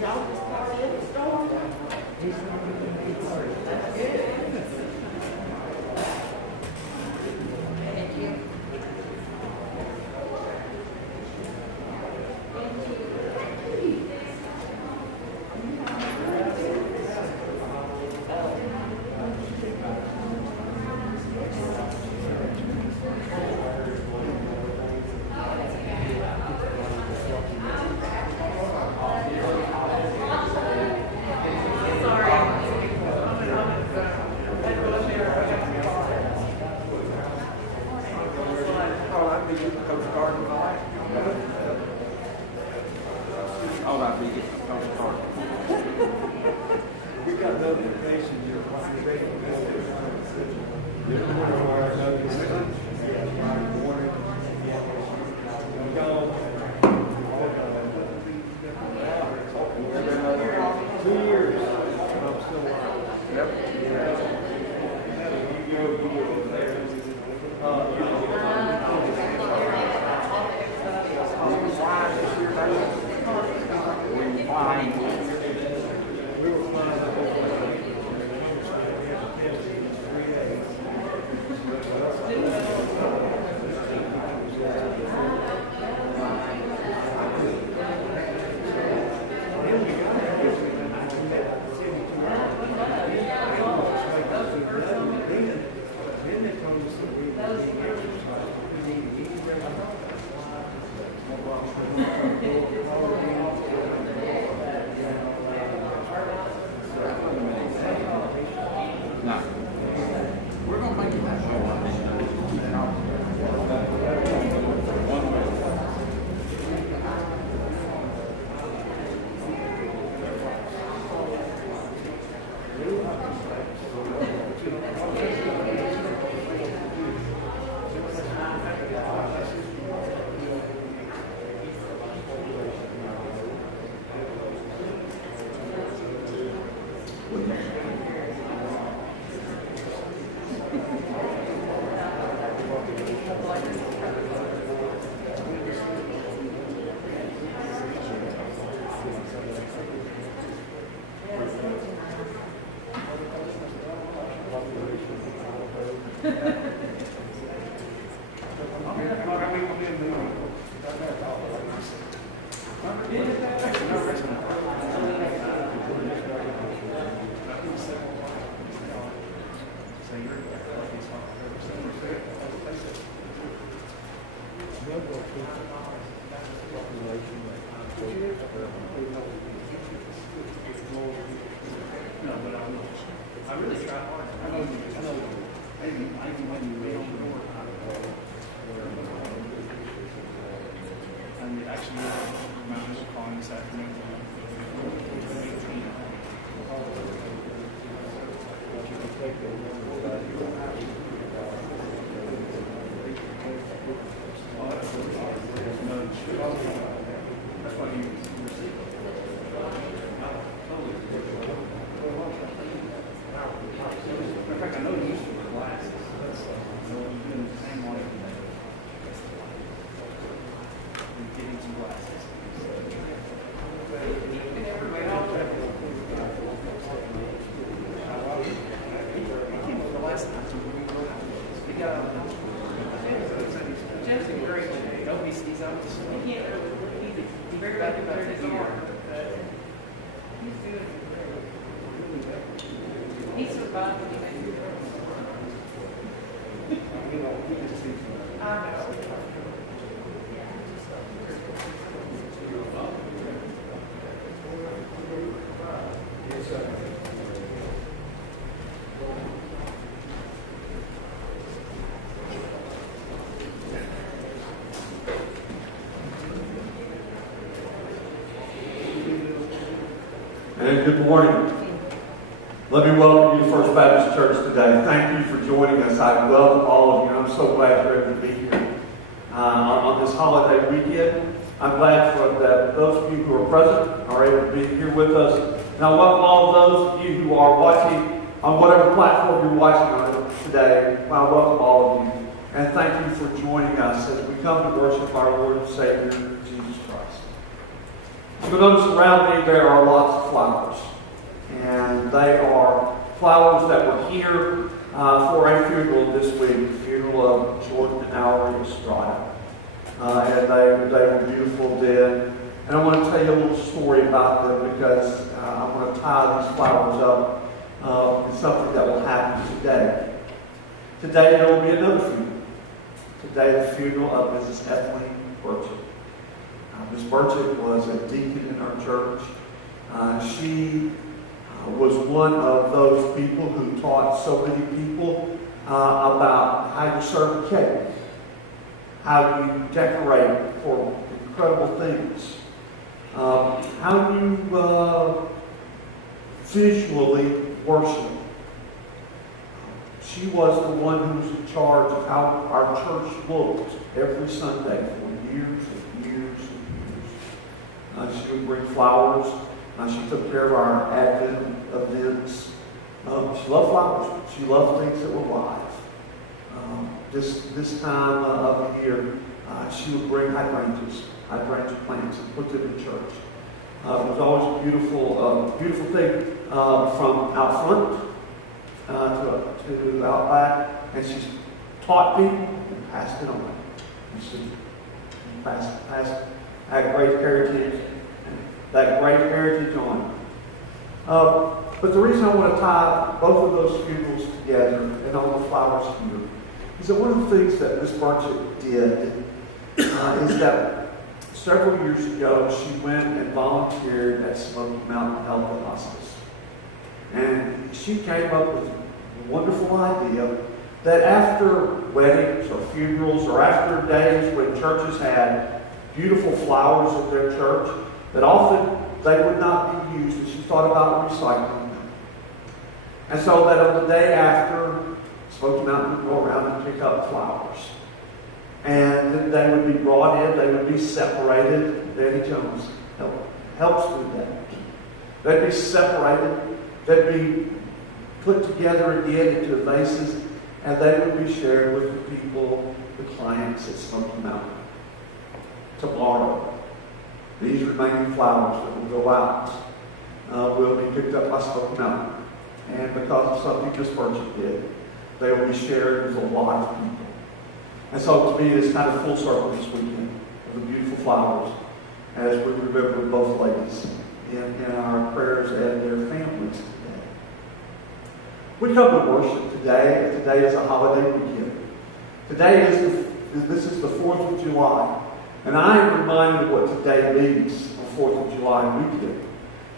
Y'all just party at the store? That's good. Thank you. And good morning. Let me welcome you to First Baptist Church today. Thank you for joining us. I welcome all of you. I'm so glad you're able to be here on this holiday weekend. I'm glad that those of you who are present are able to be here with us. And I welcome all of those of you who are watching on whatever platform you're watching on today. I welcome all of you. And thank you for joining us as we come to worship our Lord and Savior, Jesus Christ. You'll notice around me there are lots of flowers. And they are flowers that were here for a funeral this week, the funeral of Jordan and Allery Estrada. And they were beautiful then. And I want to tell you a little story about them because I want to tie these flowers up with something that will happen today. Today there will be another funeral. Today the funeral of Mrs. Ethelene Burchett. Ms. Burchett was a deacon in our church. She was one of those people who taught so many people about how you serve a cake, how you decorate for incredible things, how you visually worship. She was the one who was in charge of how our church looked every Sunday for years and years and years. She would bring flowers. She took care of our Advent events. She loved flowers. She loved things that were live. This time of the year, she would bring hydrangea plants and put them in church. It was always a beautiful thing from out front to out back, and she taught people and passed it on. And she passed that great heritage on. But the reason I want to tie both of those funerals together and all the flowers here is that one of the things that Miss Burchett did is that several years ago she went and volunteered at Smoky Mountain Health and Hospice. And she came up with a wonderful idea that after weddings or funerals or after days when churches had beautiful flowers at their church, that often they would not be used, and she thought about recycling them. And so that on the day after, Smoky Mountain would go around and pick up flowers. And they would be brought in, they would be separated. Danny Jones helps do that. They'd be separated, they'd be put together again into vases, and they would be shared with the people, the clients at Smoky Mountain. Tomorrow, these remaining flowers that will go out will be picked up by Smoky Mountain. And because of something Miss Burchett did, they will be shared with a lot of people. And so to me, it's kind of full circle this weekend of the beautiful flowers as we remember both ladies in our prayers and their families today. We come to worship today, and today is a holiday weekend. This is the 4th of July. And I am reminded of what today means on 4th of July weekend.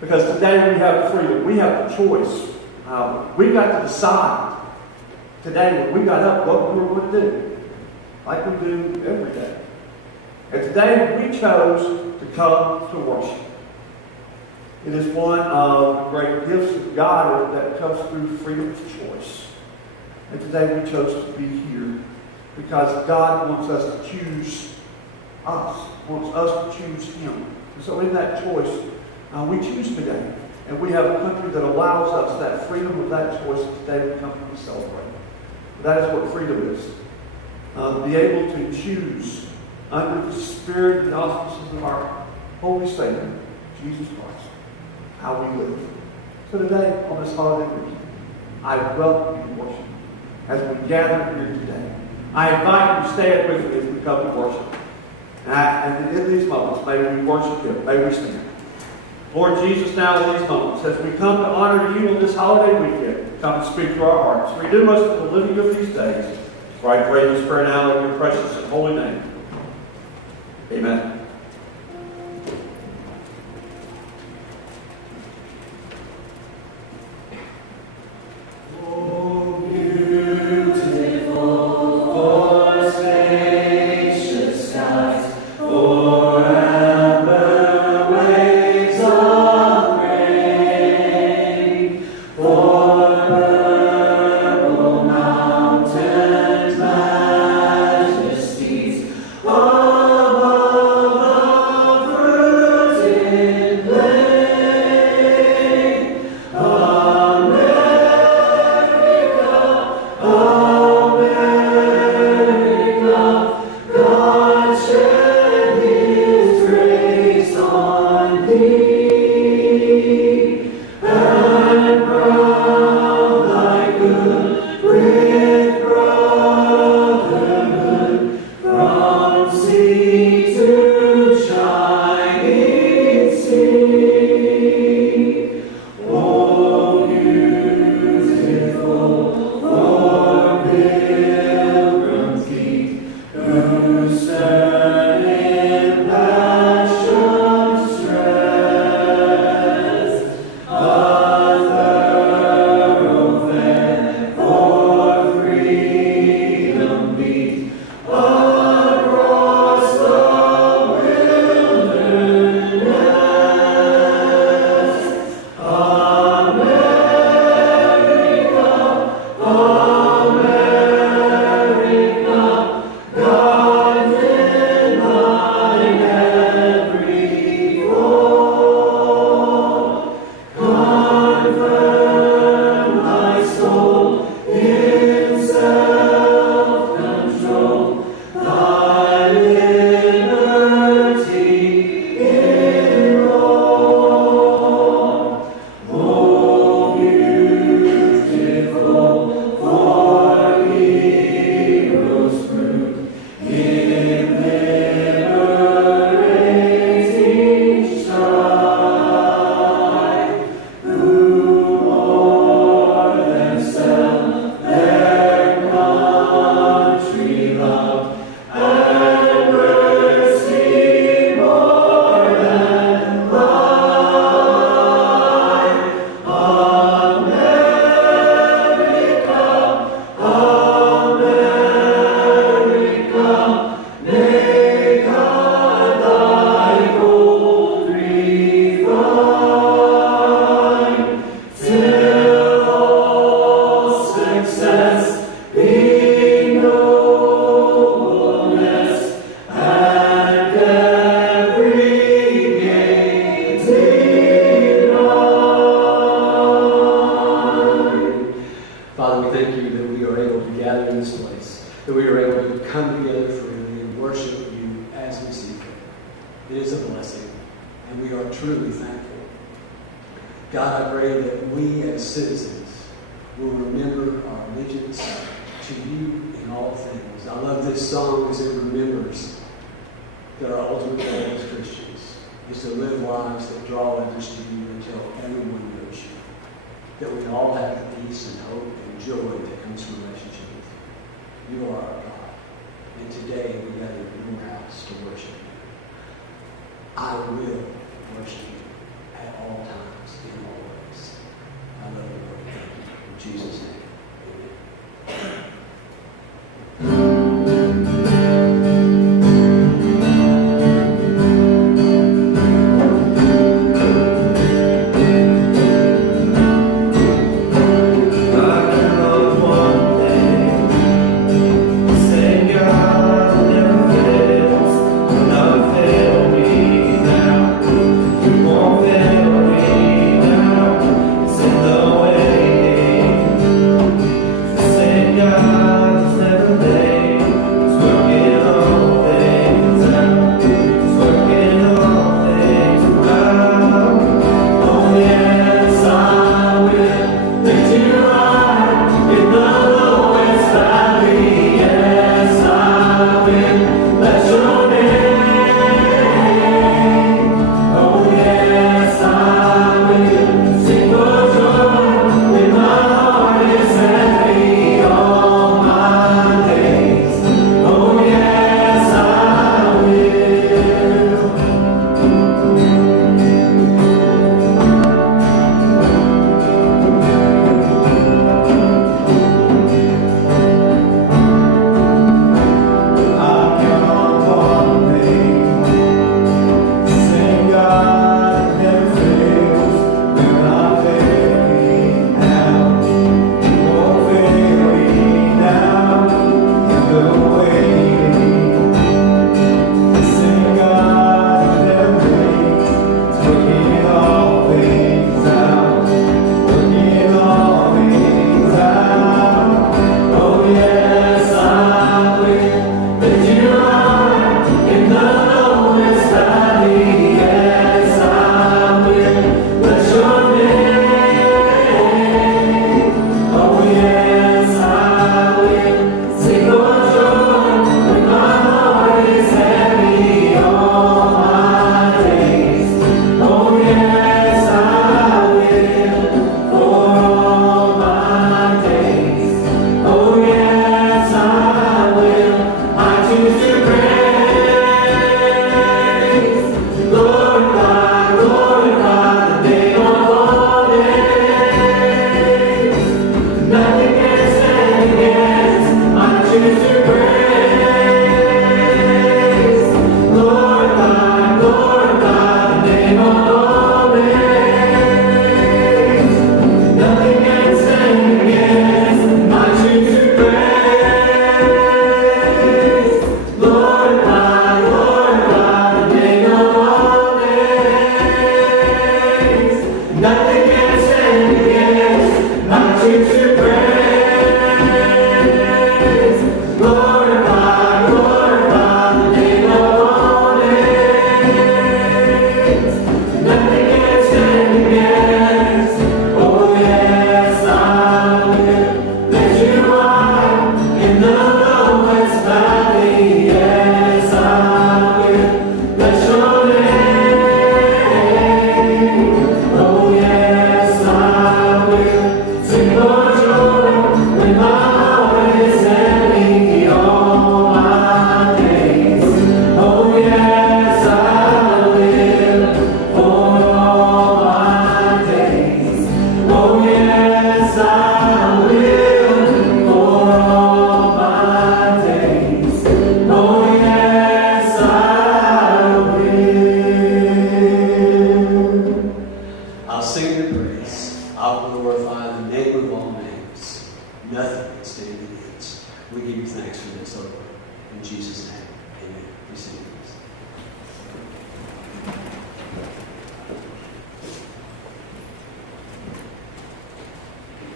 Because today we have freedom. We have the choice. We got to decide today when we got up what we were going to do. Like we do every day. And today we chose to come to worship. It is one of the great gifts of God that comes through freedom of choice. And today we chose to be here because God wants us to choose us, wants us to choose Him. And so in that choice, we choose today. And we have a country that allows us that freedom of that choice. Today we come to celebrate. That is what freedom is. Be able to choose under the Spirit and auspices of our Holy Savior, Jesus Christ, how we live. So today, on this holiday weekend, I welcome you to worship as we gather here today. I invite you to stand with me as we come to worship. And in these moments, may we worship Him. May we stand. Lord Jesus, now in these moments, as we come to honor you on this holiday weekend, come and speak to our hearts. Renew us to the living of these days. For I pray this prayer now in your precious and holy name. Amen. Majesties above It is a blessing, and we are truly thankful. God, I pray that we as citizens will remember our allegiance to you in all things. I love this song as it remembers that our ultimate goal as Christians is to live lives that draw others to you until everyone knows you. That we all have the peace and hope and joy that comes from relationship with you. You are our God. And today we gather in your house to worship you. I will worship you at all times, in all ways. I love you, Lord. Thank you. In Jesus' name, amen.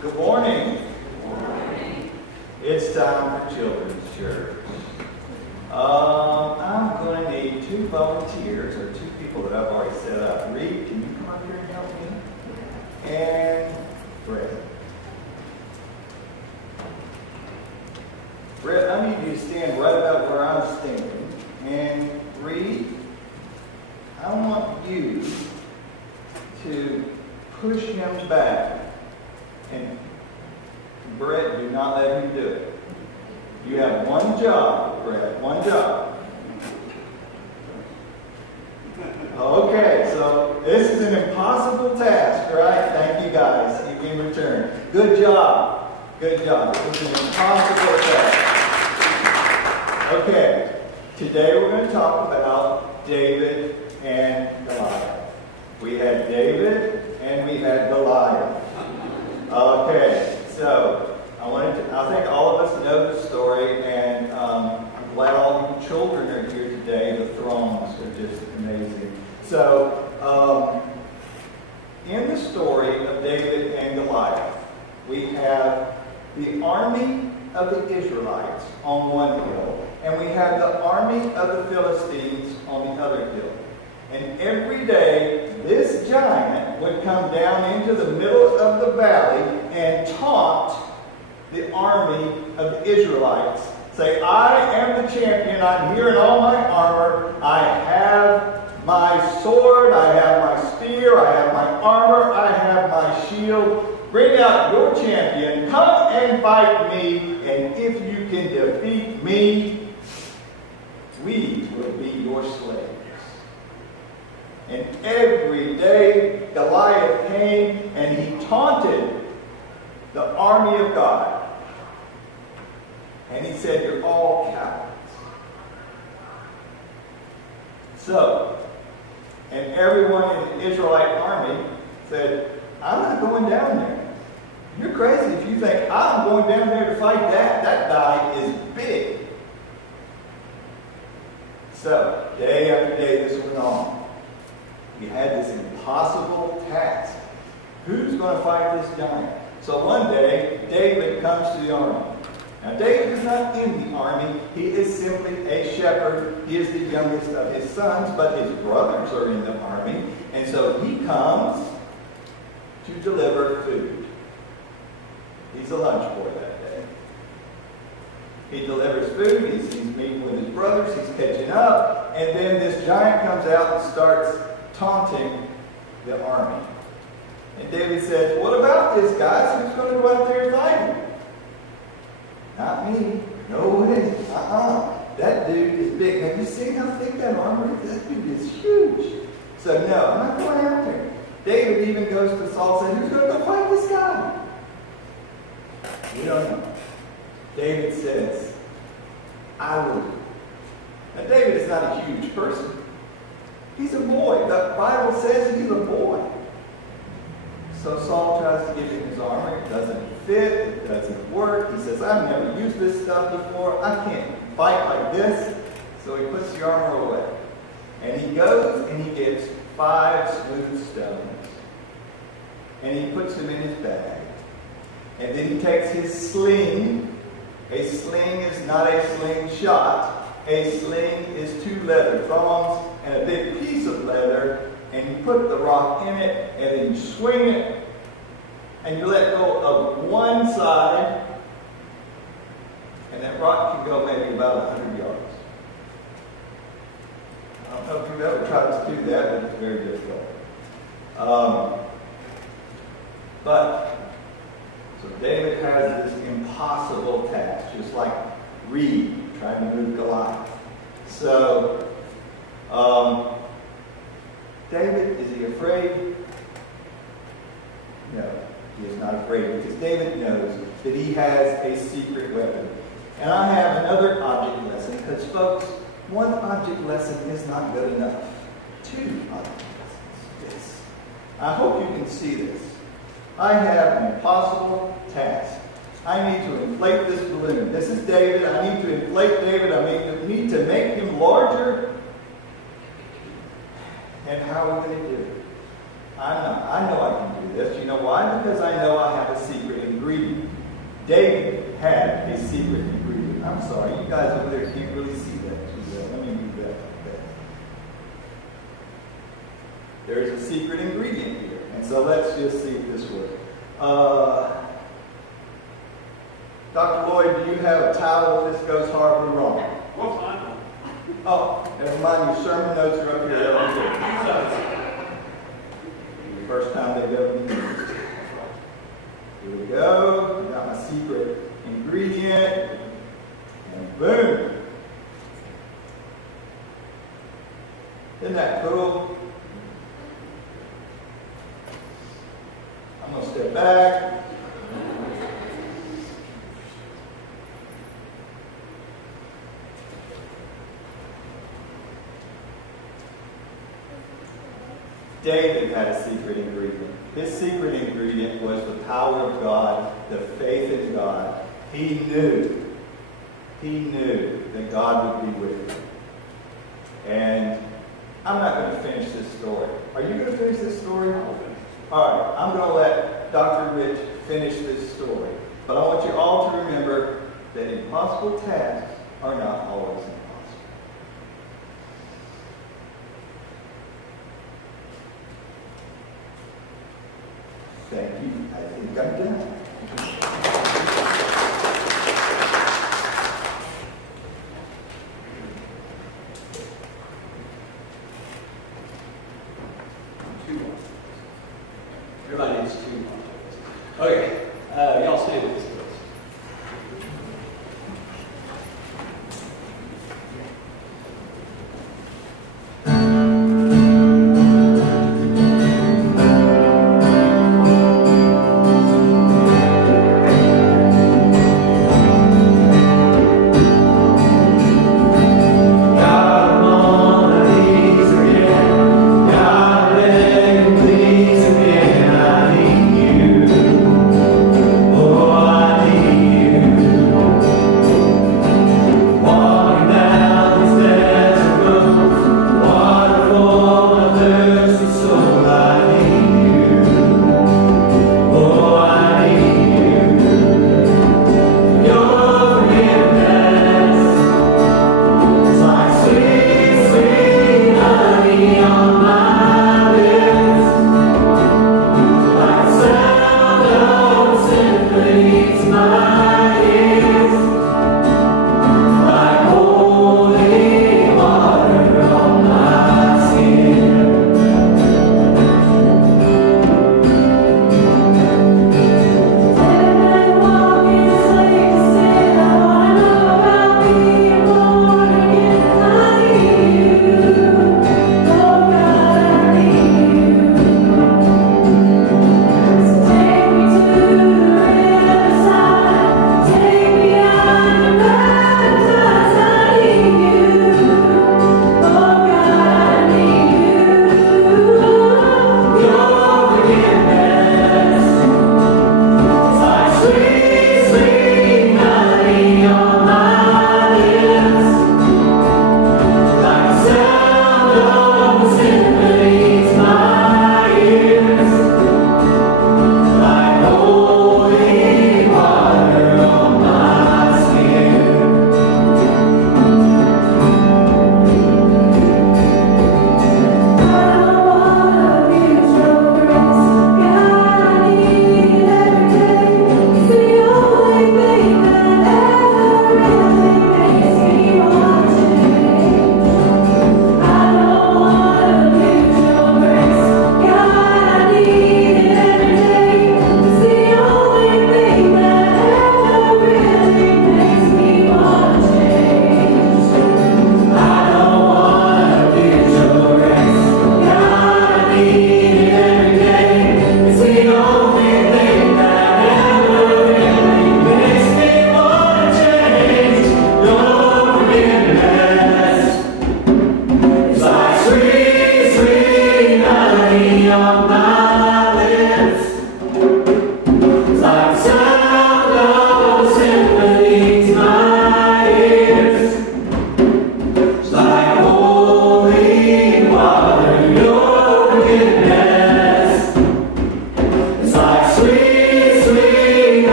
Good morning. It's time for Children's Church. I'm going to need two volunteers, or two people that I've already set up. Reed, can you come up here and help me? And Brett. Brett, I need you to stand right about where I'm standing. And Reed, I want you to push him back. And Brett, do not let him do it. You have one job, Brett, one job. Okay, so this is an impossible task, right? Thank you guys in return. Good job. Good job. This is an impossible task. Okay, today we're going to talk about David and Goliath. We had David and we had Goliath. Okay, so I think all of us know the story, and I'm glad all you children are here today. The throngs are just amazing. So, in the story of David and Goliath, we have the army of the Israelites on one hill, and we have the army of the Philistines on the other hill. And every day, this giant would come down into the middle of the valley and taunt the army of the Israelites. Say, I am the champion. I'm here in all my armor. I have my sword. I have my spear. I have my armor. I have my shield. Bring out your champion. Come and fight me. And if you can defeat me, we will be your slaves. And every day Goliath came and he taunted the army of God. And he said, you're all cowards. So, and everyone in the Israelite army said, I'm not going down there. You're crazy if you think I'm going down there to fight that. That guy is big. So, day after day this went on. We had this impossible task. Who's going to fight this giant? So one day, David comes to the army. Now, David is not in the army. He is simply a shepherd. He is the youngest of his sons, but his brothers are in the army. And so he comes to deliver food. He's a lunch boy that day. He delivers food. He's meeting with his brothers. He's catching up. And then this giant comes out and starts taunting the army. And David says, what about this, guys? Who's going to go out there and fight him? Not me. No way. That dude is big. Have you seen how thick that armor is? That dude is huge. So no, I'm not going out there. David even goes to Saul and says, who's going to go fight this guy? We don't know. David says, I will. Now David is not a huge person. He's a boy. The Bible says he's a boy. So Saul tries to give him his armor. It doesn't fit. It doesn't work. He says, I've never used this stuff before. I can't fight like this. So he puts the armor away. And he goes and he gets 5 smooth stones. And he puts them in his bag. And then he takes his sling. A sling is not a slingshot. A sling is 2 leather thongs and a big piece of leather, and you put the rock in it, and then you swing it, and you let go of one side, and that rock can go maybe about 100 yards. I don't know if you've ever tried to do that, but it's very difficult. So David has this impossible task, just like Reed trying to move Goliath. So, David, is he afraid? No, he is not afraid, because David knows that he has a secret weapon. And I have another object lesson, because folks, one object lesson is not good enough. 2 object lessons. Yes. I hope you can see this. I have an impossible task. I need to inflate this balloon. This is David. I need to inflate David. I need to make him larger. And how are we going to do it? I know I can do this. You know why? Because I know I have a secret ingredient. David had a secret ingredient. I'm sorry, you guys over there can't really see that too well. Let me move that like that. there's a secret ingredient here. And so let's just see if this works. Dr. Lloyd, do you have a title if this goes horribly wrong? What's mine? Oh, never mind, your sermon notes are up here. First time they've ever been used. Here we go. I got my secret ingredient. And boom. Isn't that cool? I'm going to step back. David had a secret ingredient. His secret ingredient was the power of God, the faith in God. He knew that God would be with him. And I'm not going to finish this story. Are you going to finish this story? All right, I'm going to let Dr. Rich finish this story. But I want you all to remember that impossible tasks are not always impossible. Thank you. I think I'm done. Everybody needs 2 more. Okay, y'all stand with this, please. God, let me please again. I need you.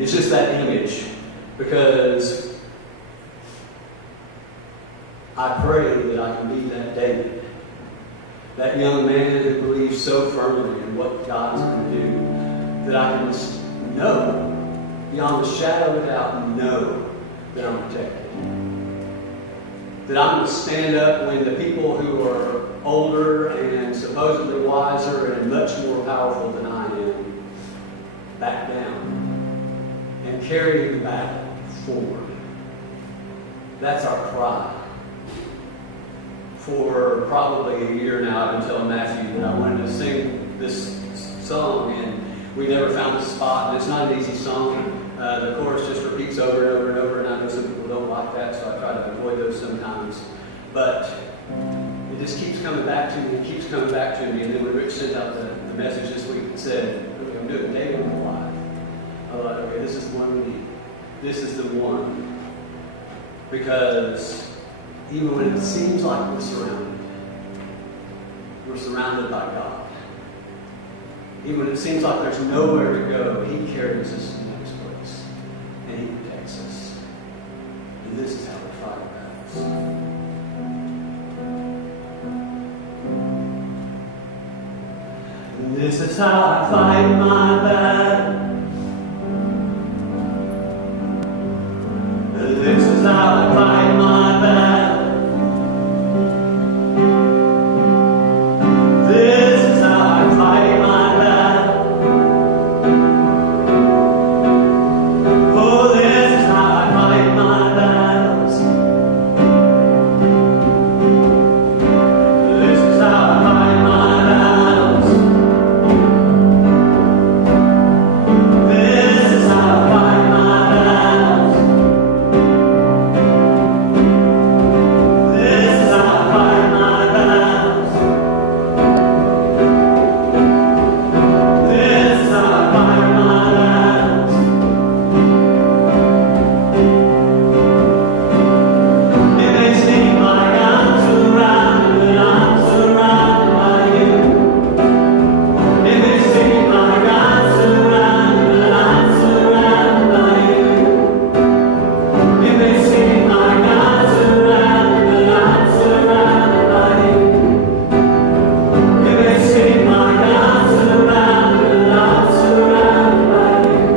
It's just that image, because I pray that I can be that David, that young man who believes so firmly in what God's going to do, that I can just know, beyond the shadow of a doubt, know that I'm protected. That I'm going to stand up when the people who are older and supposedly wiser and much more powerful than I am back down and carry the battle forward. That's our cry. For probably a year now, I've been telling Matthew that I wanted to sing this song, and we never found a spot. And it's not an easy song. The chorus just repeats over and over and over, and I know some people don't like that, so I try to avoid those sometimes. But it just keeps coming back to me, and keeps coming back to me. And then when Rich sent out the message this week and said, okay, I'm doing David in life, I thought, okay, this is the one we need. This is the one. Because even when it seems like we're surrounded by God. Even when it seems like there's nowhere to go, He carries us to the next place. And He protects us. And this is how we fight our battles. This is how I fight my battle. This is how I fight my battle. This is how I fight my battle. Oh, this is how I fight my battles. This is how I fight my battles. This is how I fight my battles. This is how I fight my battles. This is how I fight my battles. It may seem like I'm surrounded, but I'm surrounded by you. It may seem like I'm surrounded, but I'm surrounded by you. It may seem like I'm surrounded, but I'm surrounded by you. It may seem like I'm surrounded, but I'm surrounded by you.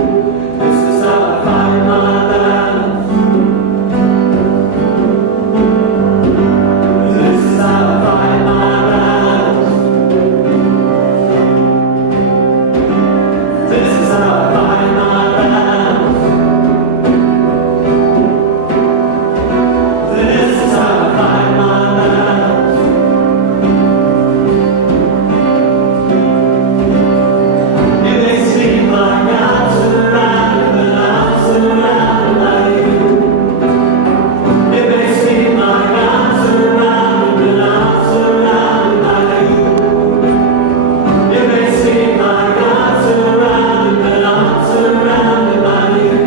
This is how I fight my battles. This is how I fight my battles. This is how I fight my battles. This is how I fight my battles. It may seem like I'm surrounded, but I'm surrounded by you. It may seem like I'm surrounded, but I'm surrounded by you. It may seem like I'm surrounded, but I'm surrounded by you.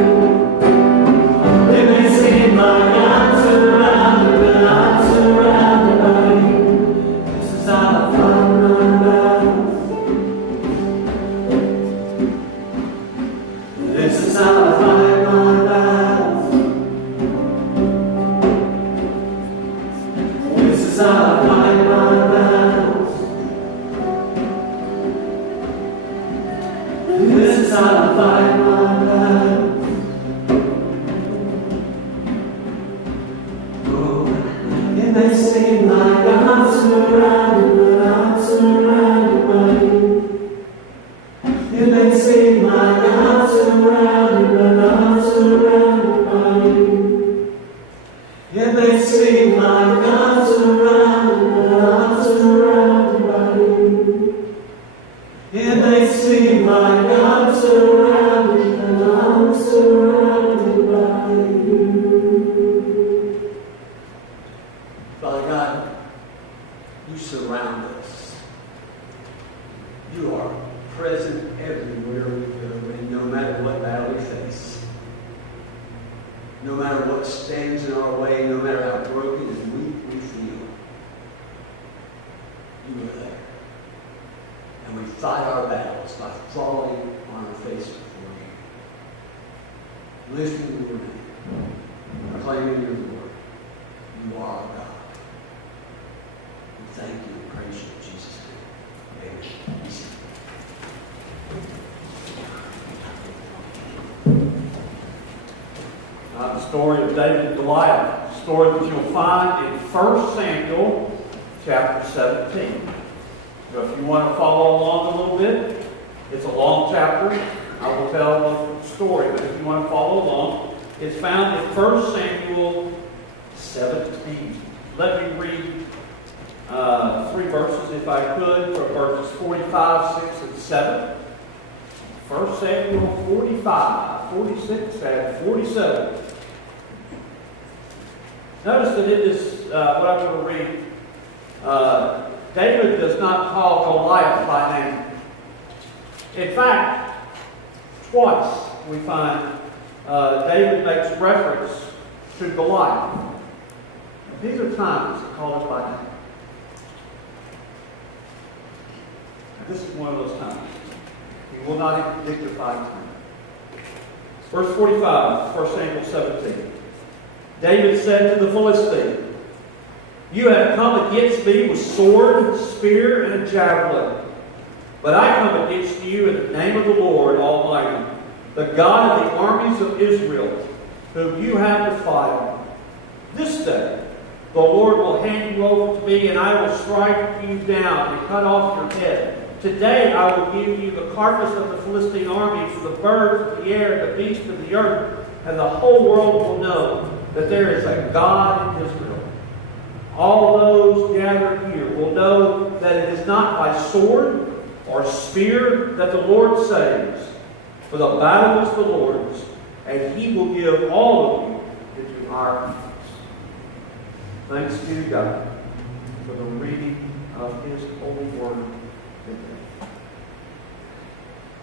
It may seem like I'm surrounded, but I'm surrounded by you. This is how I fight my battles. This is how I fight my battles. This is how I fight my battles. This is how I fight my battles. Oh, it may seem like I'm surrounded, but I'm surrounded by you. It may seem like I'm surrounded, but I'm surrounded by you. It may seem like I'm surrounded, but I'm surrounded by you. It may seem like I'm surrounded, but I'm surrounded by you. Father God, you surround us. You are present everywhere we go, and no matter what battle we face, no matter what stands in our way, no matter how broken and weak we feel, you are there. And we fight our battles by falling on our face before you. lifting your name, proclaiming your Lord. You are our God. We thank you and praise you in Jesus' name. Amen. Be seated. The story of David and Goliath, a story that you'll find in 1 Samuel chapter 17. So if you want to follow along a little bit, it's a long chapter. I will tell most of the story, but if you want to follow along, it's found in 1 Samuel 17. Let me read 3 verses, if I could, from verses 45, 6, and 7. 1 Samuel 45, 46, and 47. Notice that it is, what I'm going to read, David does not call Goliath by name. In fact, twice we find David makes reference to Goliath. These are times he calls it by name. And this is one of those times. He will not even dignify his name. Verse 45, 1 Samuel 17. David said to the Philistine, "You have come against me with sword, spear, and javelin. But I come against you in the name of the Lord Almighty, the God of the armies of Israel, whom you have defied. This day the Lord will hand you over to me, and I will strike you down and cut off your head. Today I will give you the carcass of the Philistine armies, the birds of the air, the beasts of the earth, and the whole world will know that there is a God in Israel. All those gathered here will know that it is not by sword or spear that the Lord saves, for the battle is the Lord's, and he will give all of you into our hands." Thanks be to God for the reading of his holy word.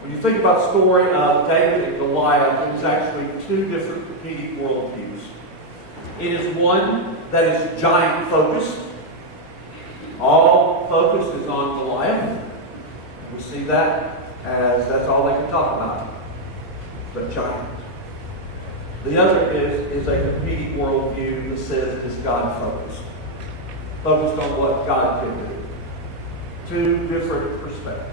When you think about the story of David and Goliath, it is actually two different competing worldviews. It is one that is giant focused. All focus is on Goliath. We see that as that's all they can talk about. The giant. The other is a competing worldview that says it's God focused. Focused on what God can do. Two different perspectives.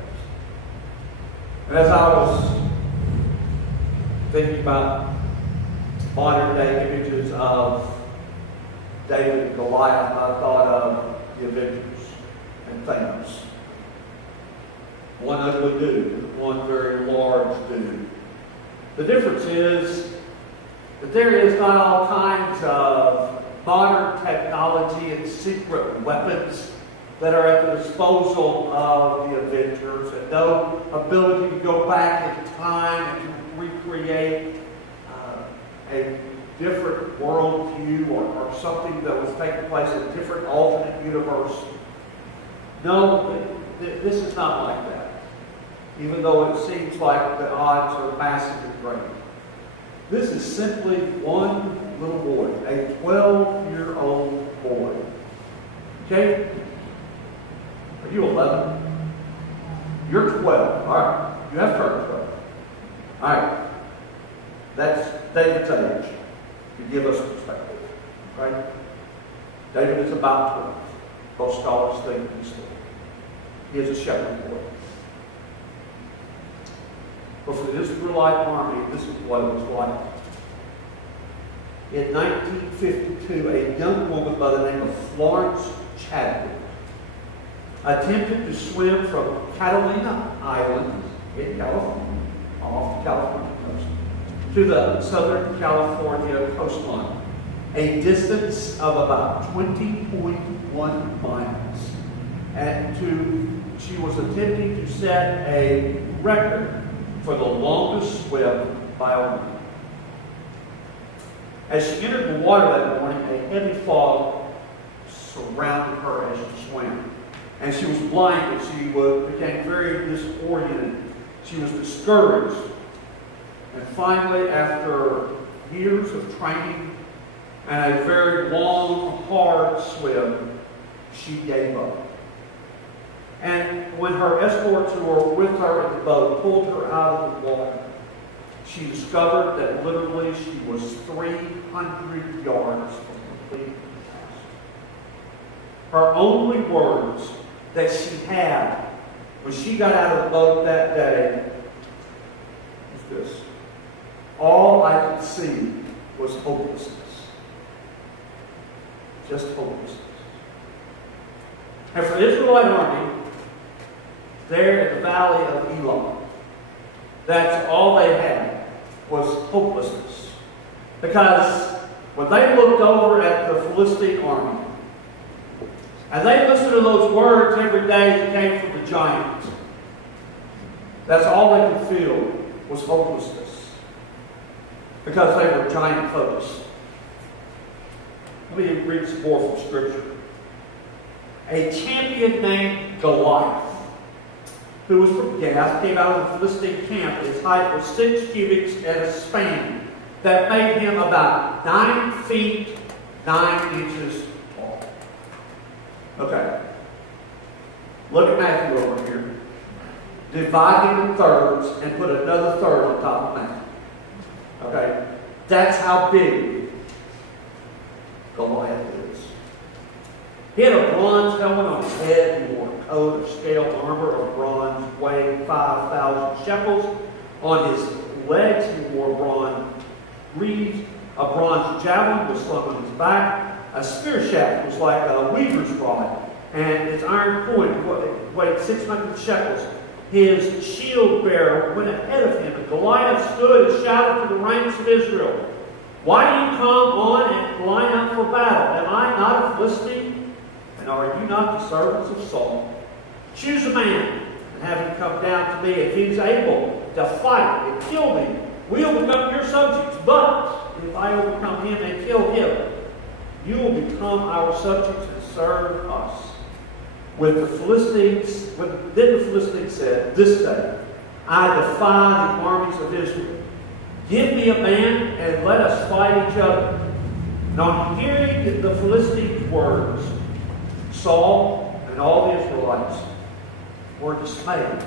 And as I was thinking about modern day images of David and Goliath, I thought of the Avengers and Thanos. One ugly dude, one very large dude. The difference is that there is not all kinds of modern technology and secret weapons that are at the disposal of the Avengers, and no ability to go back in time and to recreate a different worldview or something that was taking place in a different alternate universe. No, this is not like that. Even though it seems like the odds are massively great. This is simply one little boy, a 12-year-old boy. Okay? Are you 11? You're 12. All right. You have turned 12. All right. That's David's age to give us perspective. Right? David is about 12. Most scholars think he's 12. He is a shepherd boy. But for the Israelite army, this is what it was like. In 1952, a young woman by the name of Florence Chadwick attempted to swim from Catalina Island in California, off the California coast, to the Southern California coastline, a distance of about 20.1 miles. And she was attempting to set a record for the longest swim by a woman. As she entered the water that morning, a heavy fog surrounded her as she swam. And she was blinded. She became very disoriented. She was discouraged. And finally, after years of training and a very long, hard swim, she gave up. And when her escorts who were with her in the boat pulled her out of the water, she discovered that literally she was 300 yards from completing the task. Her only words that she had when she got out of the boat that day was this: all I could see was hopelessness. Just hopelessness. And for the Israelite army, there in the valley of Elah, that's all they had was hopelessness. Because when they looked over at the Philistine army, and they listened to those words every day that came from the giant, that's all they could feel was hopelessness. Because they were giant folks. Let me read some more from Scripture. A champion named Goliath, who was from Gath, came out of the Philistine camp. His height was 6 cubits and a span. That made him about 9 feet, 9 inches tall. Okay. Look at Matthew over here. Divide him in thirds and put another third on top of Matthew. Okay. That's how big Goliath is. He had a bronze helmet on his head. He wore a coat of scale armor of bronze weighing 5,000 shekels. On his legs he wore bronze greaves. A bronze javelin was slung on his back. A spear shaft was like a weaver's rod, and its iron point weighed 600 shekels. His shield bearer went ahead of him, and Goliath stood and shouted to the ranks of Israel, "Why do you come on and line up for battle? Am I not a Philistine? And are you not the servants of Saul? Choose a man and have him come down to me. If he is able to fight and kill me, we will become your subjects. But if I overcome him and kill him, you will become our subjects and serve us." Then the Philistines said, "This day I defy the armies of Israel. Give me a man and let us fight each other." And on hearing the Philistines' words, Saul and all the Israelites were dismayed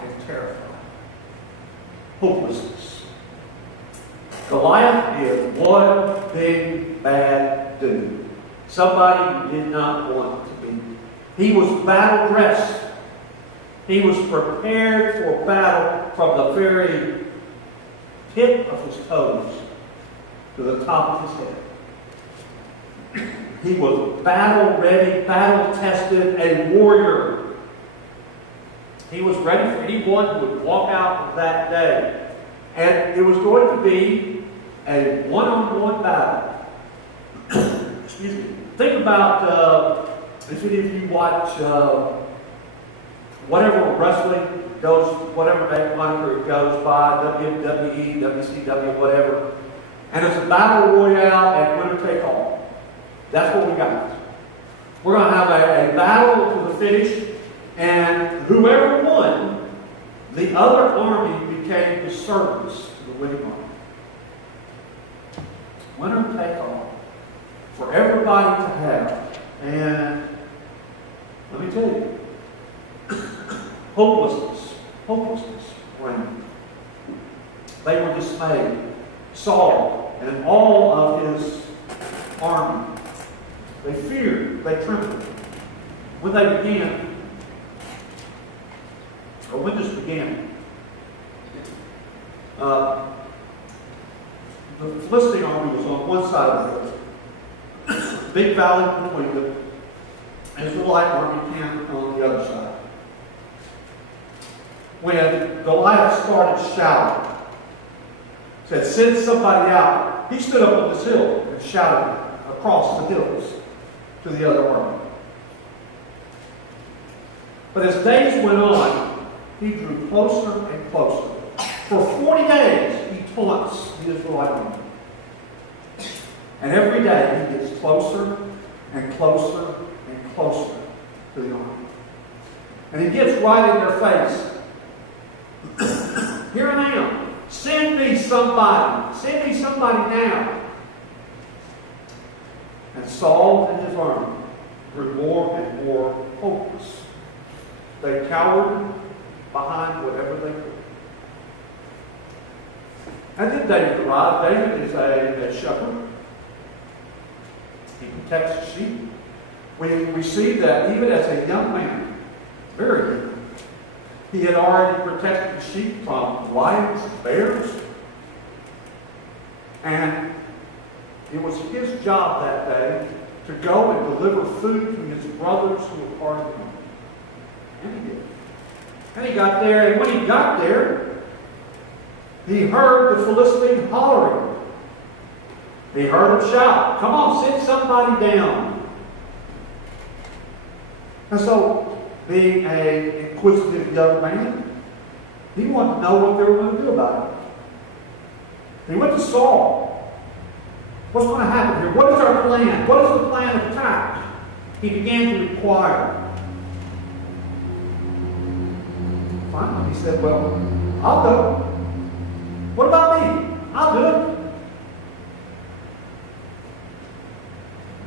and terrified. Hopelessness. Goliath is one big bad dude. Somebody you did not want to be. He was battle dressed. He was prepared for battle from the very tip of his toes to the top of his head. He was battle ready, battle tested, a warrior. He was ready for anyone who would walk out that day. And it was going to be a one-on-one battle. Excuse me. Think about if any of you watch whatever wrestling goes, whatever that moniker goes by, WWE, WCW, whatever. And it's a battle royale and winner take all. That's what we got. We're going to have a battle to the finish, and whoever won, the other army became the servants to the winning army. Winner take all. For everybody to have. And let me tell you, hopelessness reigned. They were dismayed. Saul and all of his army, they feared, they trembled. When this began, the Philistine army was on one side of the hill, big valley between them, and the Israelite army camped on the other side. When Goliath started shouting, said, "Send somebody out," he stood up on this hill and shouted across the hills to the other army. But as days went on, he drew closer and closer. For 40 days, he taunts the Israelite army. And every day, he gets closer and closer and closer to the army. And he gets right in their face. "Here I am. Send me somebody. Send me somebody now." And Saul and his army grew more and more hopeless. They cowered behind whatever they could. And then David arrived. David is a shepherd. He protects the sheep. We see that even as a young man, very young, he had already protected the sheep from lions and bears. And it was his job that day to go and deliver food to his brothers who were part of him. And he did. And he got there, and when he got there, he heard the Philistine hollering. He heard him shout, "Come on, sit somebody down." And so, being an inquisitive young man, he wanted to know what they were going to do about it. He went to Saul. What's going to happen here? What is our plan? What is the plan of attack? He began to inquire. Finally, he said, "Well, I'll go. What about me? I'll do it."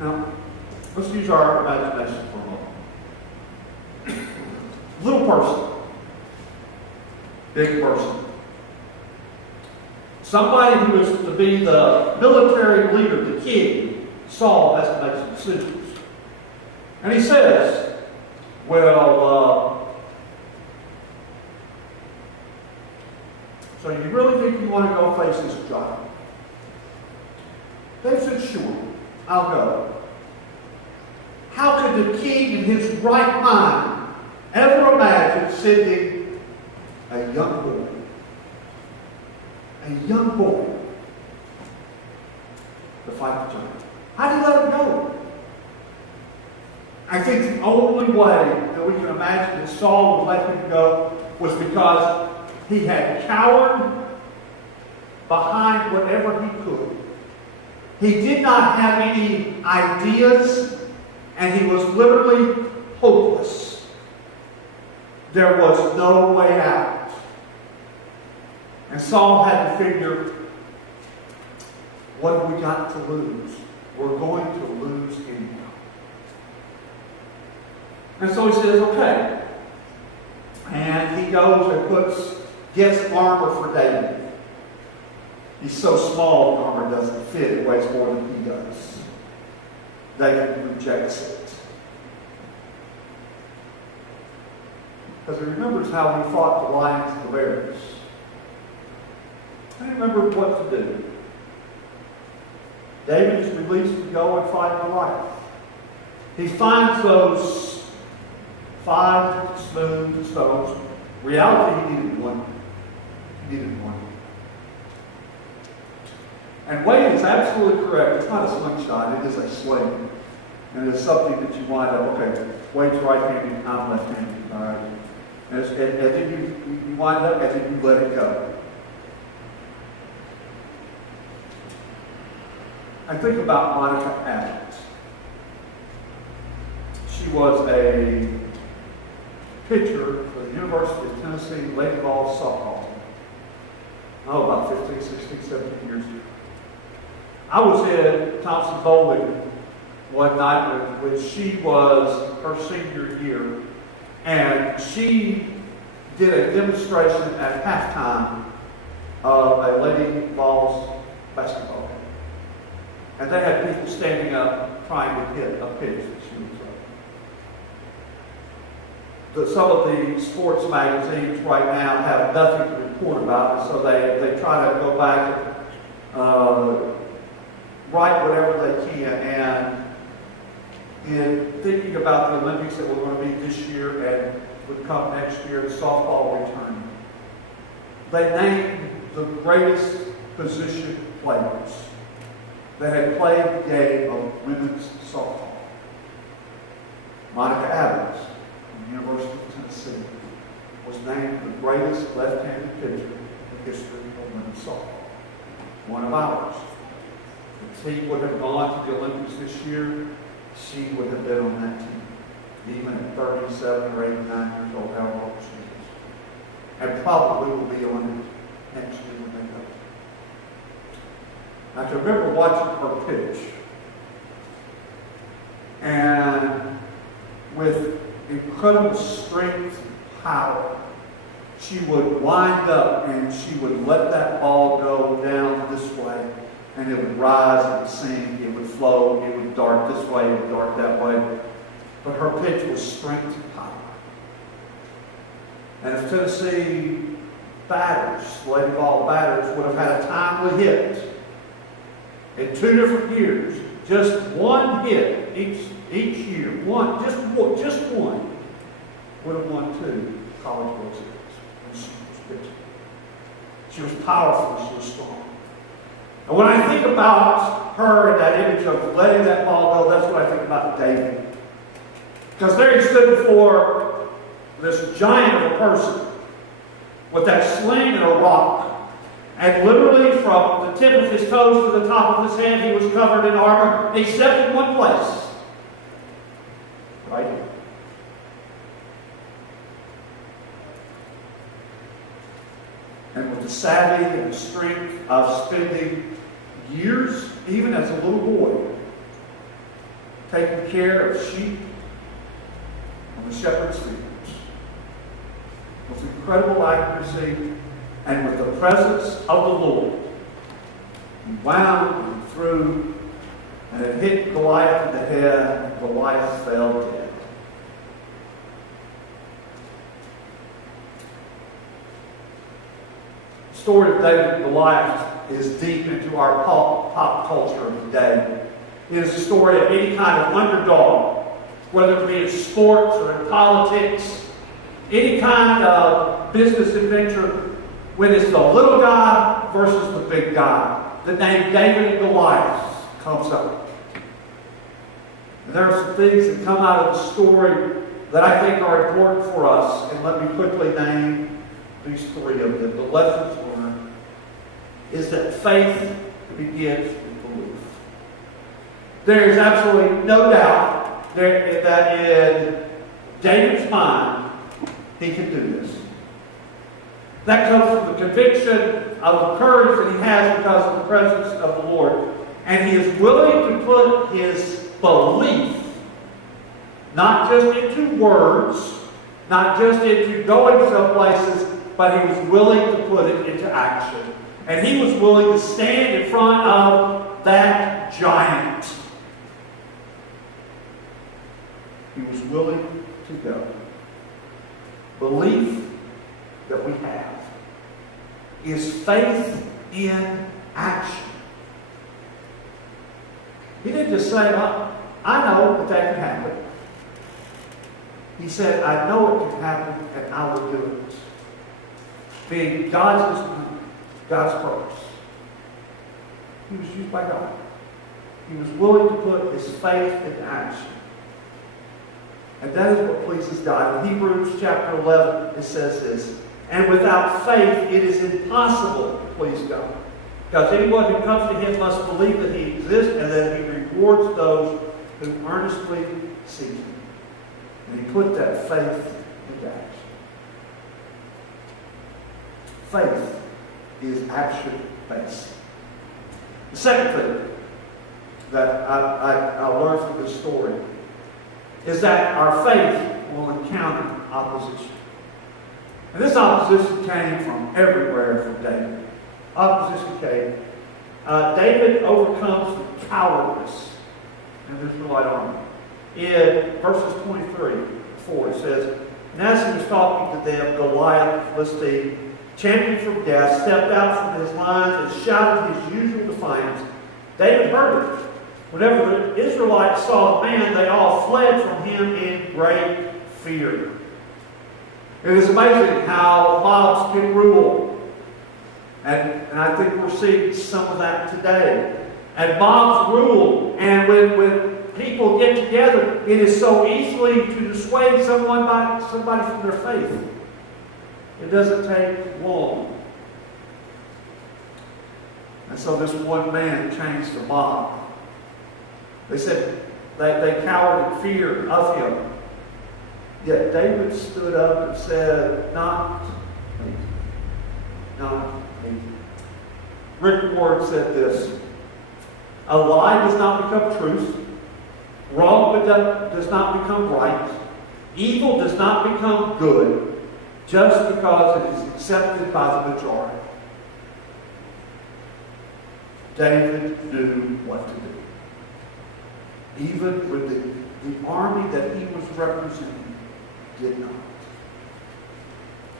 Now, let's use our imagination for a moment. Little person. Big person. Somebody who is to be the military leader, the king. Saul has to make some decisions. And he says, so you really think you want to go face this giant? They said, "Sure, I'll go." How could the king in his right mind ever imagine sending a young boy to fight the giant? How did he let him go? I think the only way that we can imagine that Saul would let him go was because he had cowered behind whatever he could. He did not have any ideas, and he was literally hopeless. There was no way out. And Saul had to figure, what have we got to lose? We're going to lose anyhow. And so he says, okay. And he goes and gets armor for David. He's so small, the armor doesn't fit. It weighs more than he does. David rejects it. Because he remembers how he fought the lions and the bears. And he remembered what to do. David is released to go and fight Goliath. He finds those 5 smooth stones. Reality, he needed one. And Wade is absolutely correct. It's not a slingshot, it is a sling. And it's something that you wind up, okay, Wade's right-handed, I'm left-handed, all right? And as you wind up, as you let it go. I think about Monica Adams. She was a pitcher for the University of Tennessee Lady Ball softball team. Oh, about 15, 16, 17 years ago. I was in Thompson Bowling one night when she was her senior year, and she did a demonstration at halftime of a Lady Balls basketball game. And they had people standing up trying to hit a pitch that she was throwing. Some of the sports magazines right now have nothing to report about it, so they try to go back and write whatever they can. And in thinking about the Olympics that were going to be this year and would come next year, the softball return, they named the greatest position players that had played the game of women's softball. Monica Adams from the University of Tennessee was named the greatest left-handed pitcher in the history of women's softball. One of ours. If he would have gone to the Olympics this year, she would have been on that team, even at 37 or 89 years old, however old she is. And probably will be on it next year when they go. I can remember watching her pitch, and with incredible strength and power, she would wind up and she would let that ball go down this way, and it would rise, it would sink, it would flow, it would dart this way, it would dart that way. But her pitch was strength and power. And if Tennessee batters, lady ball batters, would have had a timely hit in 2 different years, just one hit each year, just one, would have won 2 College World Series. When she was pitching. She was powerful, she was strong. And when I think about her and that image of letting that ball go, that's what I think about David. Because there he stood before this giant of a person with that sling and a rock. And literally from the tip of his toes to the top of his head, he was covered in armor, except in one place. Right here. And with the savvy and the strength of spending years, even as a little boy, taking care of sheep on the shepherd's fields, with incredible accuracy and with the presence of the Lord, he wound and threw, and it hit Goliath in the head, and Goliath fell dead. The story of David and Goliath is deep into our pop culture of today. It is a story of any kind of underdog, whether it be in sports or in politics, any kind of business adventure, when it's the little guy versus the big guy. The name David and Goliath comes up. And there are some things that come out of the story that I think are important for us. And let me quickly name these 3 of them. The lessons learned is that faith begins with belief. There is absolutely no doubt that in David's mind, he can do this. That comes from the conviction of the courage that he has because of the presence of the Lord. And he is willing to put his belief, not just into words, not just into going some places, but he was willing to put it into action. And he was willing to stand in front of that giant. He was willing to go. Belief that we have is faith in action. He didn't just say, I know that can happen. He said, I know it can happen and I will do it. Being God's instrument, God's purpose. He was used by God. He was willing to put his faith into action. And that is what pleases God. In Hebrews chapter 11, it says this, and without faith, it is impossible to please God. Because anyone who comes to him must believe that he exists and that he rewards those who earnestly seek him. And he put that faith into action. Faith is action-based. The second thing that I learned from this story is that our faith will encounter opposition. And this opposition came from everywhere from David. Opposition came. David overcomes the cowardice in the Israelite army. In verses 23-4, it says, and as he was talking to them, Goliath, the Philistine, champion from Gath, stepped out from his lines and shouted his usual defiance. David heard it. Whenever the Israelites saw the man, they all fled from him in great fear. It is amazing how mobs can rule. And I think we're seeing some of that today. And mobs rule. And when people get together, it is so easily to dissuade somebody from their faith. It doesn't take long. And so this one man changed the mob. They said they cowered in fear of him. Yet David stood up and said, not me. Not me. Rick Ward said this, a lie does not become truth. Wrong does not become right. Evil does not become good. just because it is accepted by the majority. David knew what to do. Even with the army that he was representing did not.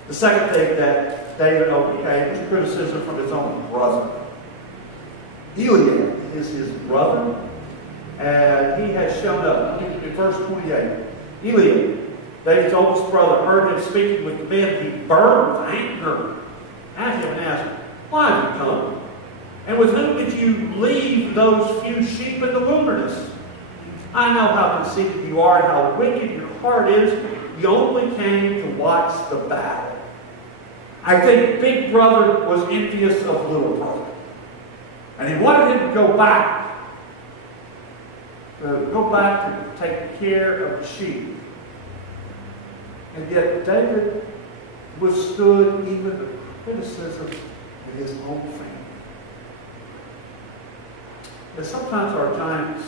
The second thing that David overcame was criticism from his own brother. Eliab is his brother, and he has shown up. In verse 28, Eliab, David's oldest brother, heard him speaking with the men. He burned with anger at him and asked, "Why have you come? And with whom did you leave those few sheep in the wilderness? I know how conceited you are and how wicked your heart is. You only came to watch the battle." I think big brother was envious of little brother. And he wanted him to go back to take care of the sheep. And yet David withstood even the criticism of his own family. And sometimes our giants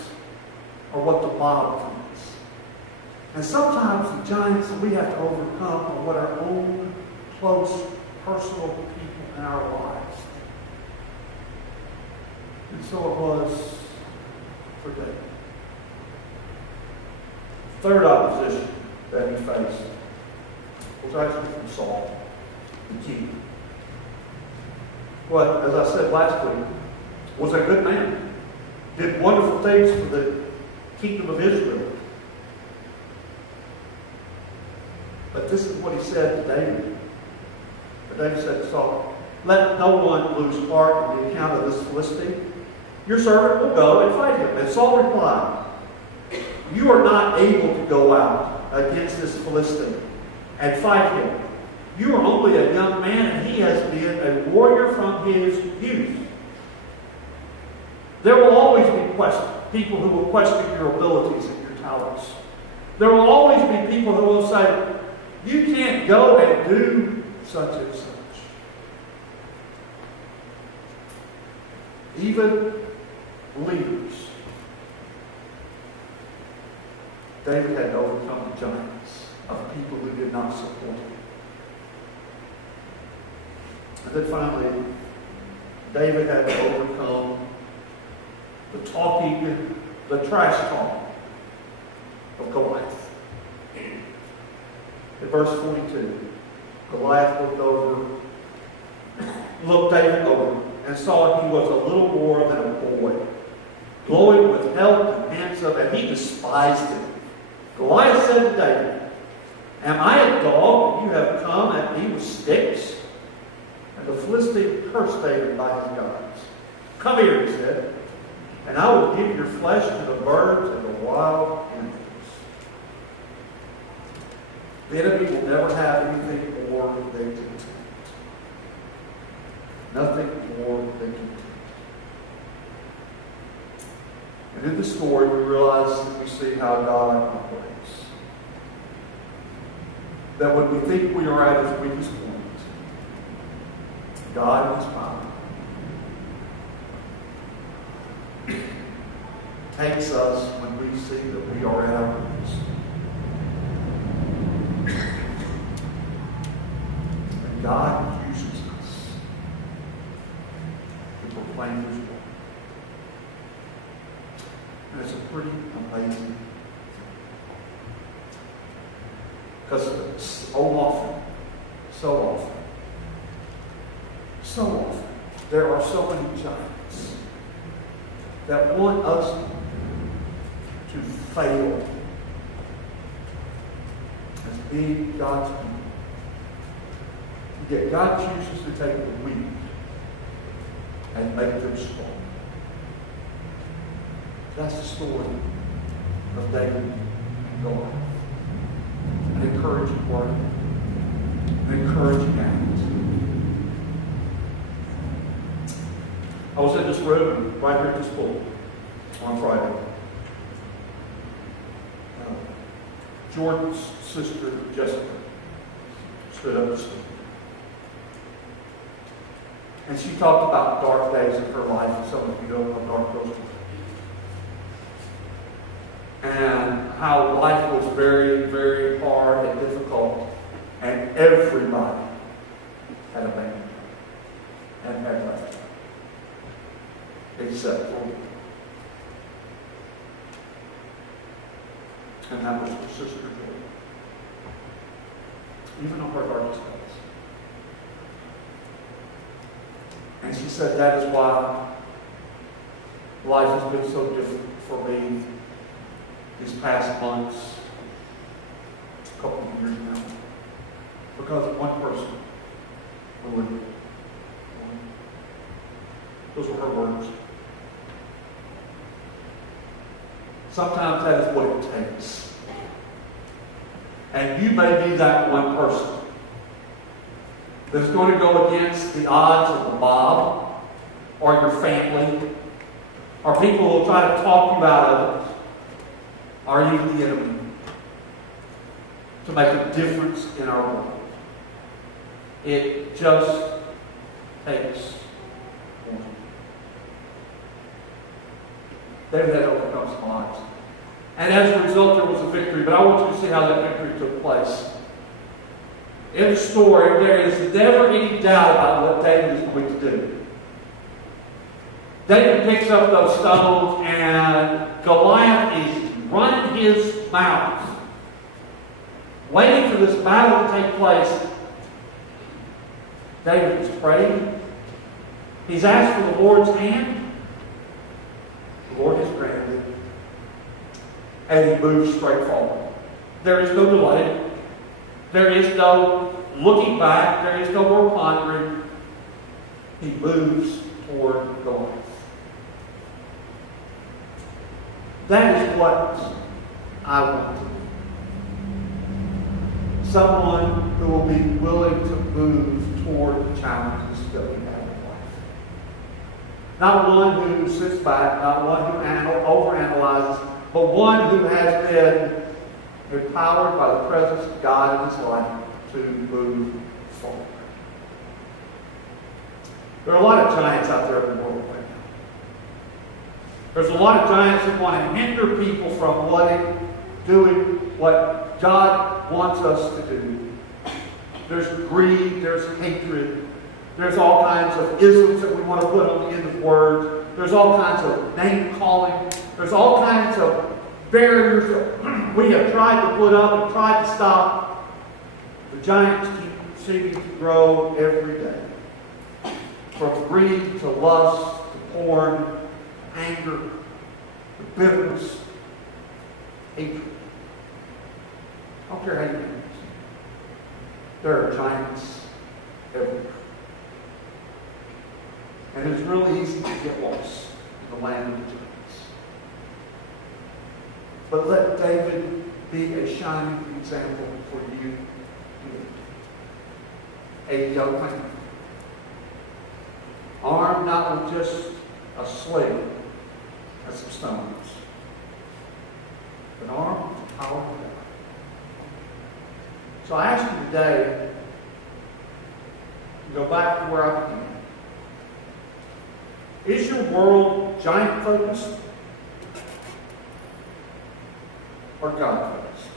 are what the mob thinks. And sometimes the giants that we have to overcome are what our own close, personal people in our lives. And so it was for David. Third opposition that he faced was actually from Saul, the king. But as I said last week, was a good man. Did wonderful things for the kingdom of Israel. But this is what he said to David. But David said to Saul, "Let no one lose heart on the account of this Philistine. Your servant will go and fight him." And Saul replied, "You are not able to go out against this Philistine and fight him. You are only a young man, and he has been a warrior from his youth. There will always be people who will question your abilities and your talents. There will always be people who will say, you can't go and do such and such." Even leaders. David had to overcome the giants of people who did not support him. And then finally, David had to overcome the trash talk of Goliath. In verse 42, Goliath looked David over, and saw he was a little more than a boy, glowing with health and handsome, and he despised him. Goliath said to David, "Am I a dog that you have come at me with sticks?" And the Philistine cursed David by his gods. "Come here," he said, "and I will give your flesh to the birds and the wild animals." The enemy will never have anything more than contempt. Nothing more than contempt. And in the story, we realize that we see how God operates. That when we think we are at his weakest point, God in his power takes us when we see that we are at our weakest. And God uses us to proclaim his word. And it's a pretty amazing thing. Because so often, there are so many giants that want us to fail as being God's people. Yet God chooses to take the weak and make them strong. That's the story of David and Goliath. An encouraging word, an encouraging act. I was in this room right here at this school on Friday. Jordan's sister, Jessica, stood up to speak. And she talked about dark days of her life, and some of you know how dark those were. And how life was very, very hard and difficult. And everybody had abandoned him and had left him, except for him. And that was her sister Joy. Even on her darkest days. And she said, that is why life has been so different for me these past months, a couple of years now. Because of one person who would, those were her words. Sometimes that is what it takes. And you may be that one person that's going to go against the odds of the mob or your family or people who will try to talk you out of it or even the enemy to make a difference in our world. It just takes one. David had to overcome some odds. And as a result, there was a victory. But I want you to see how that victory took place. In the story, there is never any doubt about what David is going to do. David picks up those stones, and Goliath is running his mouth, waiting for this battle to take place. David is praying. He's asked for the Lord's hand. The Lord has granted it. And he moves straight forward. There is no delay. There is no looking back. There is no more pondering. He moves toward Goliath. That is what I want to be. Someone who will be willing to move toward the challenges that we have in life. Not one who sits back, not one who overanalyzes, but one who has been empowered by the presence of God in his life to move forward. There are a lot of giants out there in the world right now. There's a lot of giants that want to hinder people from doing what God wants us to do. There's greed, there's hatred, there's all kinds of isms that we want to put on the end of words. There's all kinds of name calling. There's all kinds of barriers that we have tried to put up and tried to stop. The giants keep seeming to grow every day. From greed to lust to porn, anger, to bitterness, hatred. I don't care how you name it. There are giants everywhere. And it's really easy to get lost in the land of the giants. But let David be a shining example for you. A young man, armed not with just a sling and some stones, but armed with the power of God. So I ask you today to go back to where I began. Is your world giant focused or God focused?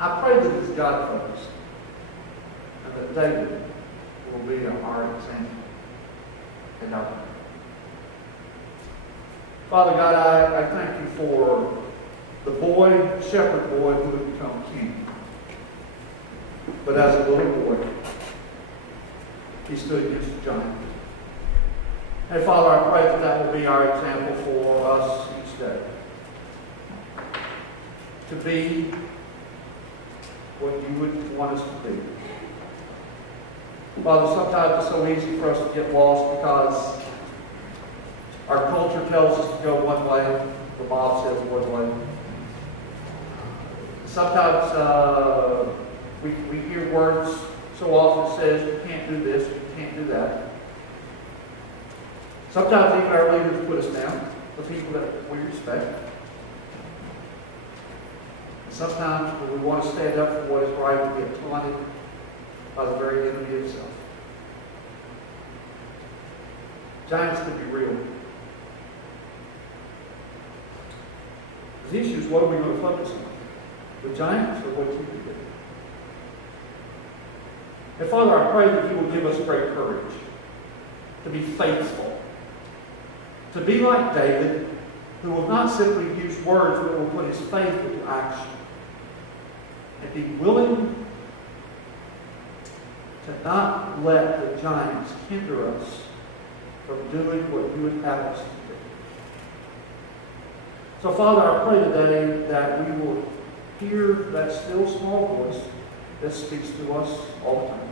I pray that it's God focused and that David will be our example in our life. Father God, I thank you for the shepherd boy who would become king. But as a little boy, he stood against the giant. Hey, Father, I pray that that will be our example for us each day. To be what you would want us to be. Father, sometimes it's so easy for us to get lost because our culture tells us to go one way, the mob says one way. Sometimes we hear words so often says, you can't do this, you can't do that. Sometimes even our leaders put us down, the people that we respect. Sometimes when we want to stand up for what is right, we get taunted by the very enemy itself. Giants can be real. The issue is, what are we going to focus on? the giants or what you can do. And Father, I pray that you will give us great courage to be faithful, to be like David, who will not simply use words, but will put his faith into action, and be willing to not let the giants hinder us from doing what you would have us to do. So, Father, I pray today that we will hear that still small voice that speaks to us all the time.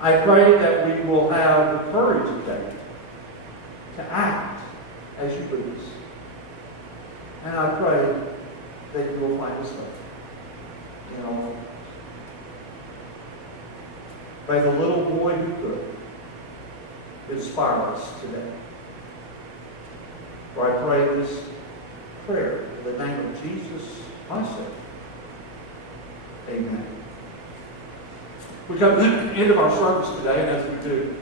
I pray that we will have the courage today to act as you lead us. And I pray that you will find us faithful in all things. May the little boy who could inspire us today. For I pray this prayer in the name of Jesus, my Savior. Amen. We come to the end of our service today, and as we do,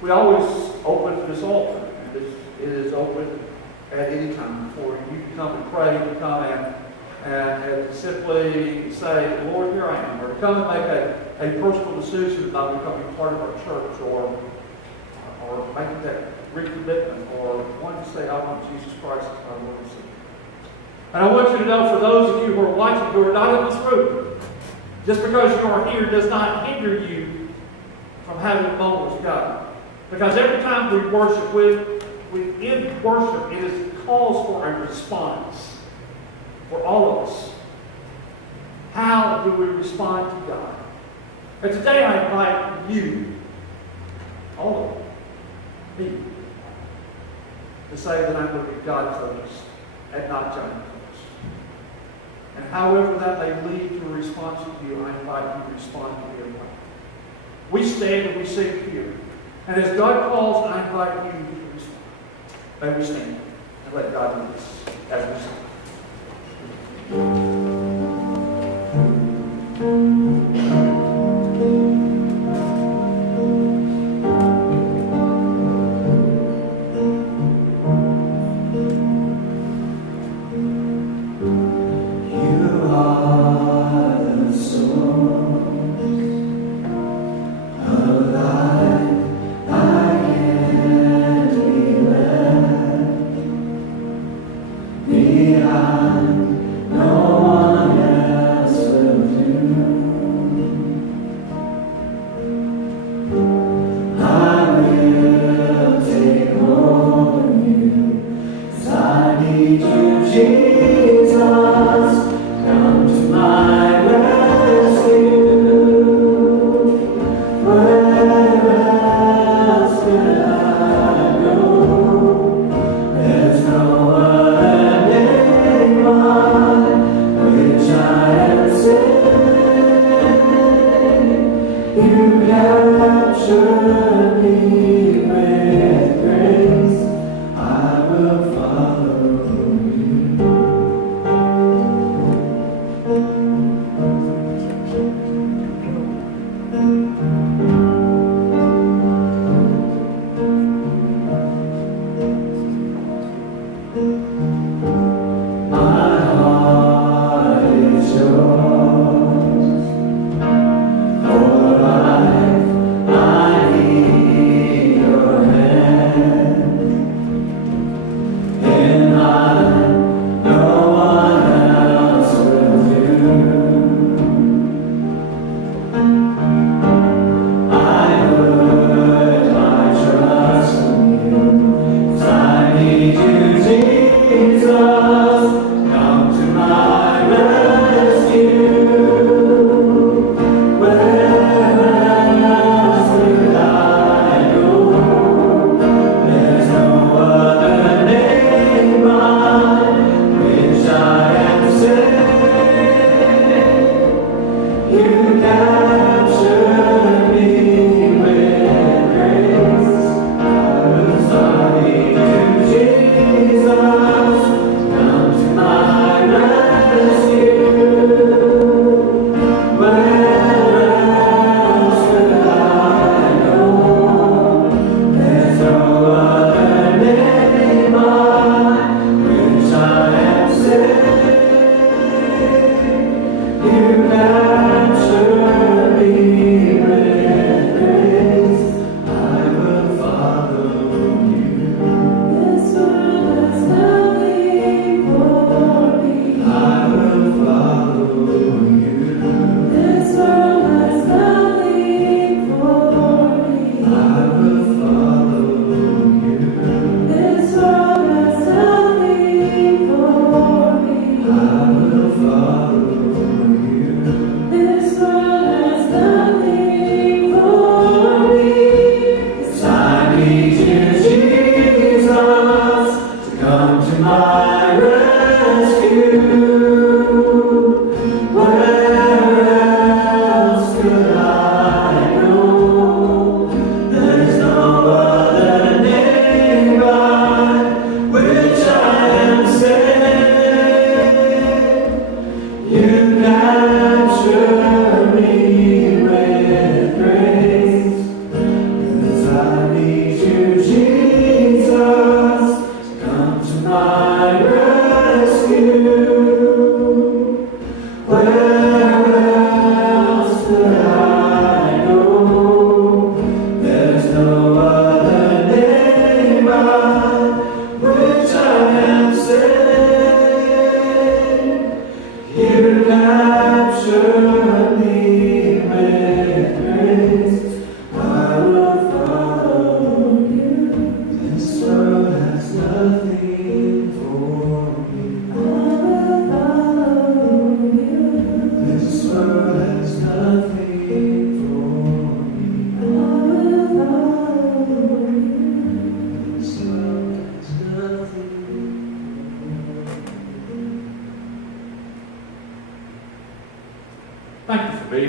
we always open this altar. And it is open at any time for you. You can come and pray, you can come and simply say, Lord, here I am. Or come and make a personal decision about becoming part of our church, or making that recommitment, or wanting to say, I want Jesus Christ as my Lord and Savior. And I want you to know, for those of you who are watching who are not in this room, just because you are here does not hinder you from having a moment with God. Because every time we worship, in worship, it calls for a response for all of us. How do we respond to God? And today I invite you, all of you, me, to say that I'm going to be God focused and not giant focused. And however that may lead to a response to you, I invite you to respond to me. We stand and we sing here. And as God calls, I invite you to respond. May we stand and let God lead us as we sing.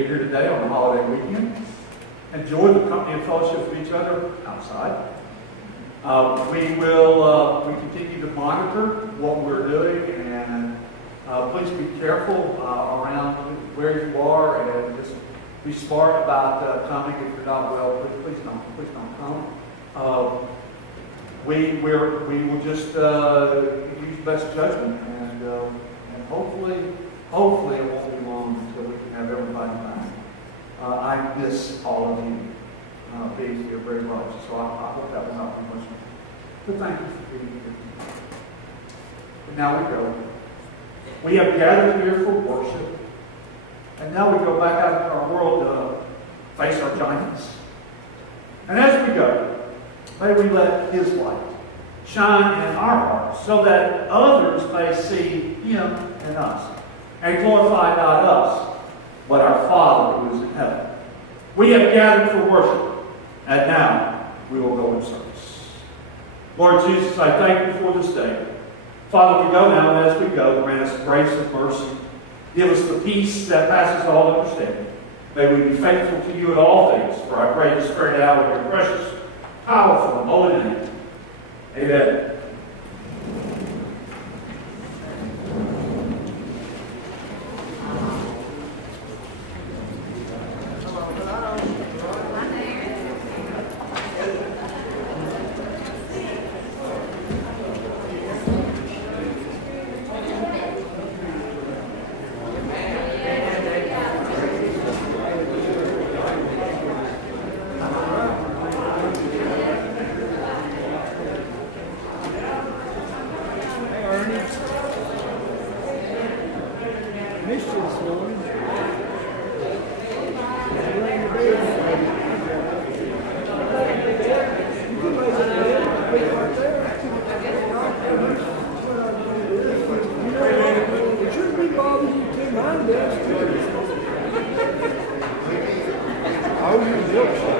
be here today on the holiday weekend. Enjoy the company and fellowship of each other outside. We continue to monitor what we're doing, and please be careful around where you are, and just be smart about coming. If you're not well, please don't come. We will just use best judgment, and hopefully it won't be long until we can have everybody back. I miss all of you being here very much, so I hope that will not be much. But thank you for being here. And now we go. We have gathered here for worship, and now we go back out into our world to face our giants. And as we go, may we let His light shine in our hearts so that others may see Him in us and glorify not us, but our Father who is in heaven. We have gathered for worship, and now we will go in service. Lord Jesus, I thank you for this day. Father, we go now, and as we go, grant us grace and mercy. Give us the peace that passes all understanding. May we be faithful to you in all things, for I pray this prayer now in your precious, powerful, and holy name. Amen. Oh, you look.